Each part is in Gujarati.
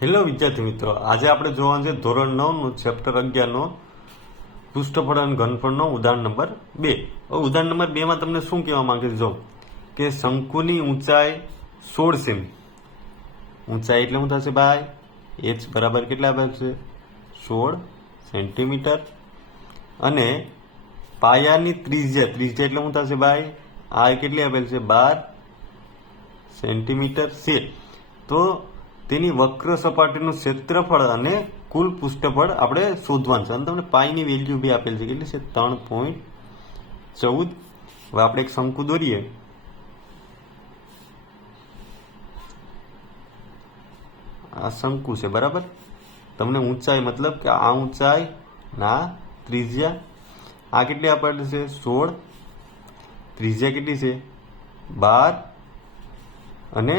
હેલો વિદ્યાર્થી મિત્રો, આજે આપણે જોવાનું છે ધોરણ 9 નું ચેપ્ટર 11 નો પૃષ્ઠફળ અને ઘનફળનો ઉદાહરણ નંબર 2. હવે ઉદાહરણ નંબર 2 માં તમને શું કહેવા માંગે છે? જો કે શંકુની ઊંચાઈ 16 સેમી. ઊંચાઈ એટલે શું થશે ભાઈ? h બરાબર કેટલા આપેલ છે? 16 સેન્ટીમીટર. અને પાયાની ત્રિજ્યા એટલે શું થશે ભાઈ? આ કેટલી આપેલ છે? 12 સેન્ટીમીટર છે. તો તેની વક્ર સપાટીનું ક્ષેત્રફળ અને કુલ પૃષ્ઠફળ આપણે શોધવાનું છે. અને તમને પાઈની વેલ્યુ બી આપેલ છે. કેટલી છે? 3.14. હવે આપણે એક શંકુ દોરીએ. આ શંકુ છે, બરાબર. તમને ઊંચાઈ મતલબ કે આ ઊંચાઈ ના ત્રિજ્યા આ કેટલી આપેલી છે? 16. ત્રિજ્યા કેટલી છે? 12. અને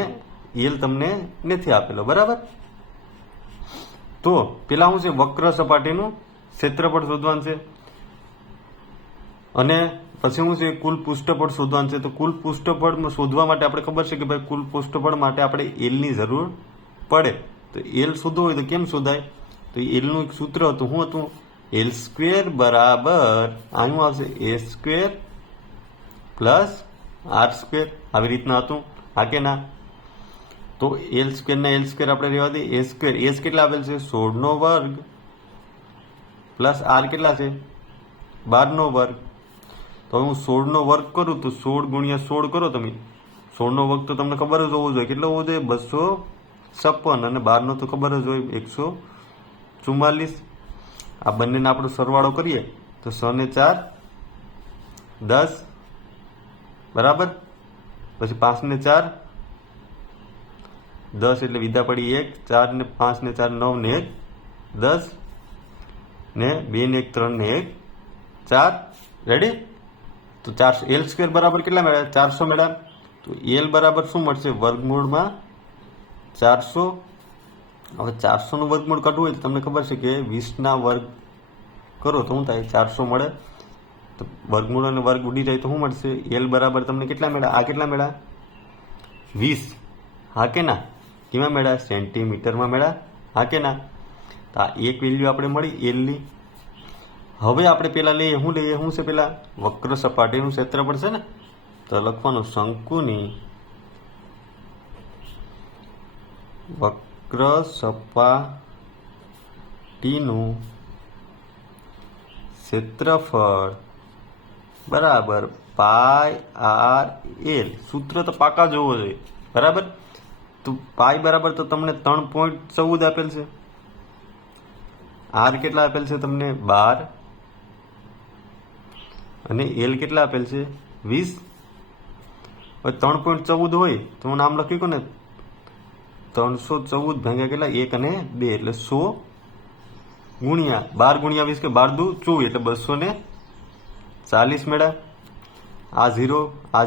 એલ તમને નથી આપેલો, બરાબર. તો પેલા શું છે? વક્ર સપાટીનું ક્ષેત્રફળ શોધવાનું છે. અને પછી શું છે? કુલ પૃષ્ઠફળ શોધવાનું છે. તો કુલ પૃષ્ઠફળ શોધવા માટે આપણે ખબર છે કે ભાઈ કુલ પૃષ્ઠફળ માટે આપણે એલ ની જરૂર પડે. તો એલ શોધવું હોય તો કેમ શોધાય? તો એલ નું એક સૂત્ર હતું. શું હતું? એલ સ્ક્વેર બરાબર આ શું આવશે? એ સ્ક્વેર પ્લસ આર સ્ક્વેર. આવી રીતના હતું, હા કે ના? તો એલ સ્ક્વેર ના એલ સ્ક્વેર આપણે રહેવા દઈએ. એ સ્ક્વેર એસ કેટલા આપેલ છે? 16 નો વર્ગ પ્લસ આર કેટલા છે? 12 નો વર્ગ. તો હું 16 નો વર્ગ કરું તો 16 ગુણ્યા 16 કરો તમે. 16 નો વર્ગ તો તમને ખબર જ હોવો જોઈએ. કેટલો હોવો જોઈએ? 256. અને 12 નો તો ખબર જ હોય 144. આ બંનેને આપણો સરવાળો કરીએ તો 6 ને 4 10, બરાબર. પછી 5 ને 4 10 એટલે વિધા પડી 1. 4 ને 5 ને 4 9 ને 1 10 ને 2 ને 1 3 ને 1 4. રેડી? તો 400 એલ સ્ક્વેર બરાબર કેટલા મળ્યા? 400 મળ્યા. તો એલ બરાબર શું મળશે? વર્ગમૂળમાં 400. હવે 400 નું વર્ગમૂળ કાઢવું હોય તો તમને ખબર છે કે 20 ના વર્ગ કરો તો શું થાય? 400 મળે. તો વર્ગમૂળ અને વર્ગ ઉડી જાય તો શું મળશે? એલ બરાબર તમને કેટલા મળ્યા? આ કેટલા મળ્યા? 20. હા કે ના? કેમાં મળ્યા? સેન્ટીમીટરમાં મળ્યા, હા કે ના? તો આ એક વેલ્યુ આપણે મળી એલ ની. હવે આપણે પેલા લઈએ. શું લઈએ? શું છે પેલા? વક્ર સપાટીનું ક્ષેત્રફળ છે ને. તો લખવાનું શંકુની વક્ર સપાટીનું ક્ષેત્રફળ બરાબર પાય આર એલ. સૂત્ર તો પાકા જોવો જોઈએ, બરાબર. તો પાઈ બરાબર તો તમને 3.14 આપેલ છે. આર કેટલા આપેલ છે તમને? 12. અને એલ કેટલા આપેલ છે? 20. હવે 3.14 હોય તો હું નામ લખી કહું ને, 314 ભાગ્યા કેટલા? 1 અને 2 એટલે 100 ગુણ્યા 12 ગુણ્યા 20 કે 12 દુ 24 એટલે 240 મેળા. આ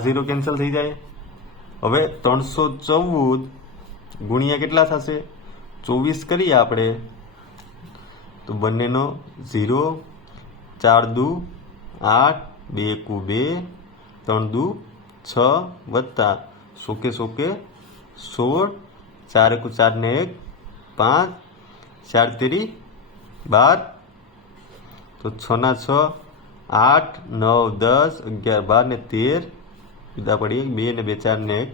0 કેન્સલ થઈ જાય. હવે 314 ગુણ્યા કેટલા થશે? 24 કરીએ આપણે તો બંનેનો 0. 4 દુ 8, 2 કુ 2, 3 દુ 6 વત્તા 100 કે 16, 4 એકુ 4 ને 1 5, 4 તેરી 12. તો 6 ના 6 8, 9 10 11 12 ને 13 વિધા પડી 2 ને 2 4 ને 1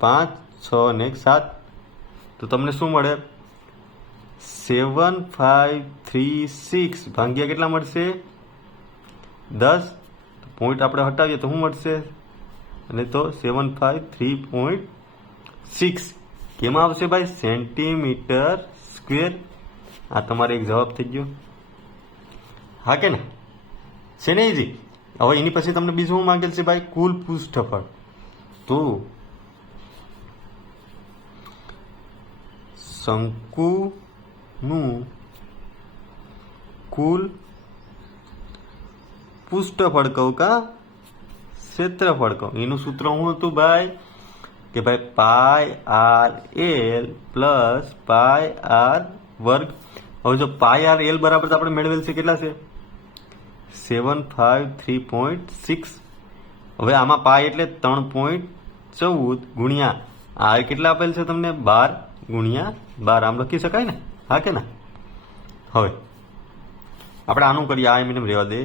5, 6 ને 1 7. તો તમને શું મળે? 7536 ભાગ્યા કેટલા મળશે? 10. પોઈન્ટ આપણે હટાવીએ તો શું મળશે? અને તો 753.6 કેમાં આવશે ભાઈ? Centimetre square. આ તમારે એક જવાબ થઈ ગયો, હા કે ના? છે ને ઈજી. હવે એની પછી તમને બીજું શું માંગેલ છે ભાઈ? કુલ પૃષ્ઠફળ. તો શંકુનું કુલ પૃષ્ઠફળ કહું કા ક્ષેત્રફળ કહું, એનું સૂત્ર શું હતું ભાઈ? કે ભાઈ pi R L plus pi R વર્ગ. હવે જો પાય આર એલ બરાબર આપણે મેળવેલ છે કેટલા છે? 753.6. હવે આમાં પાય એટલે 3.14 ગુણ્યા આર કેટલા આપેલ છે તમને? 12 ગુણ્યા 12 આમ લખી શકાય ને? હા કે ના? હવે આપણે આનું કરીએ, આ એમ રહેવા દે.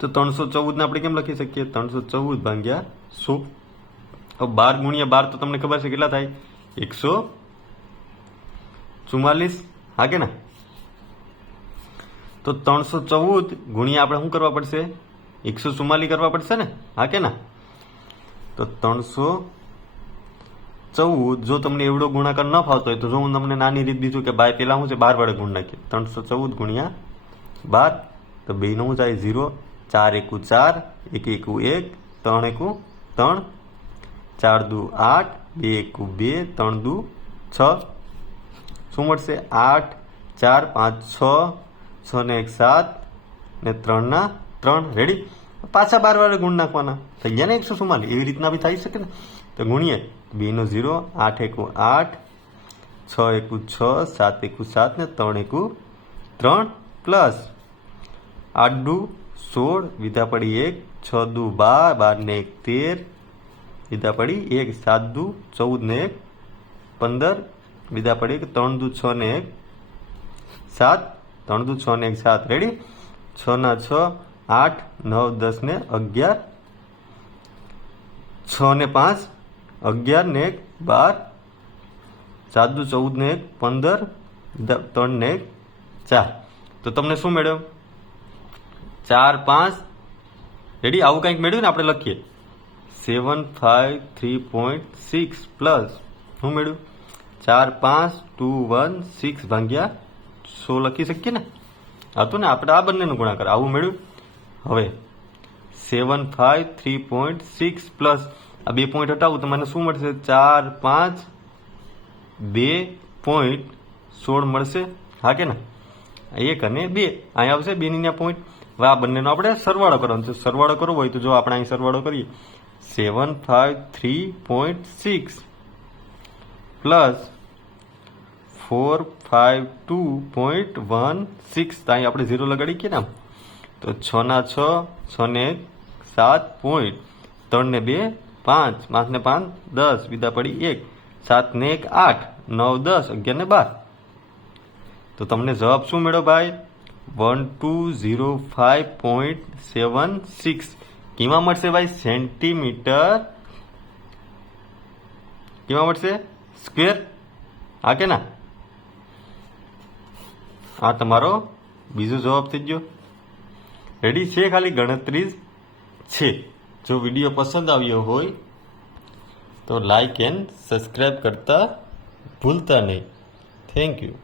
તો 314 ને આપણે કેમ લખી શકીએ? 314 ભાગ્યા 100. હવે 12 ગુણ્યા 12 તો તમને ખબર છે કેટલા થાય? 144. હા કે ના? તો 314 ગુણ્યા આપણે શું કરવા પડશે? 144 કરવા પડશે ને? હા કે ના? તો 314, જો તમને એવડો ગુણાકાર ન ફાવતો હોય તો જો હું તમને નાની રીત દીધું કે ભાઈ પેલા શું છે 12 વડે ગુણ નાખીએ. 314 ગુણ્યા 12, તો 2 નો શું થાય? 0. 4 એકુ 4, 1 એકુ 1, 3 એકુ 3, 4 દુ 8, 2 એકુ 2, 3 દુ 6. શું મળશે? 8, 4, 5, 6, 6 ને 1 7 ને 3 ના 3. રેડી? પાછા 12 વડે ગુણ નાખવાના, થઈ ગયા ને 144. એવી રીતના બી થઈ શકે ને? તો ગુણીએ. 2 નો 0, 8 એકુ 8, 6 એકુ 6, 7 એકુ 7 ને 3 એકુ 3, પ્લસ 8 દુ 16, વિધા પડી 1, 6 દુ 12, 12 ને 1 13, વિધા પડી 1, 7 દુ 14 ને 1 15, વિધા પડી 3 દુ 6 ને 1 7, 3 દુ 6 ને 1 7. રેડી? 6 ના 6, 8, 9, 10 ને 11, 6 ને 5, 11 ને 1 12, 7 દુ 14 ને 1 15, 3 ને 1 4. તો તમને શું મેળવ્યું? 4 5. રેડી? આવું કંઈક મેળવ્યું ને? આપણે લખીએ 753.6 પ્લસ શું મેળવ્યું? 4 5 2 1 6 ભાગ્યા 100 લખી શકીએ ને? હતું ને? આપણે આ બંનેનું ગુણાકાર આવું મેળવ્યું. હવે 753.6 પ્લસ આ 2 પોઈન્ટ હટાવું તો મને શું મળશે? 4 5 2.16 મળશે. હા કે ના? 1 અને 2 અહીં આવશે, 2 ની પોઈન્ટ. હવે આ બંનેનો આપણે સરવાળો કરવાનો છે. સરવાળો કરવો હોય તો જો આપણે અહીં સરવાળો કરીએ, 753.6 પ્લસ 452.16, તો અહીં આપણે 0 લગાડી કે ને? તો 6 ના 6, 6 ને 1 7 પોઈન્ટ, 3 ને 2 5, 5 ને 5 10, વિધા પડી 1, 7 ને 1 8, 9 10, 11 ને 12. તો તમને જવાબ શું મળ્યો ભાઈ? 1205.76. કેમાં મળશે ભાઈ? સેન્ટીમીટર. કેમાં મળશે? સ્ક્વેર. હા કે ના? આ તમારો બીજો જવાબ થઈ ગયો. રેડી છે? ખાલી ગણતરી છે. જો વિડીયો પસંદ આવ્યો હોય તો લાઈક એન્ડ સબસ્ક્રાઈબ કરતા ભૂલતા નહીં. Thank you.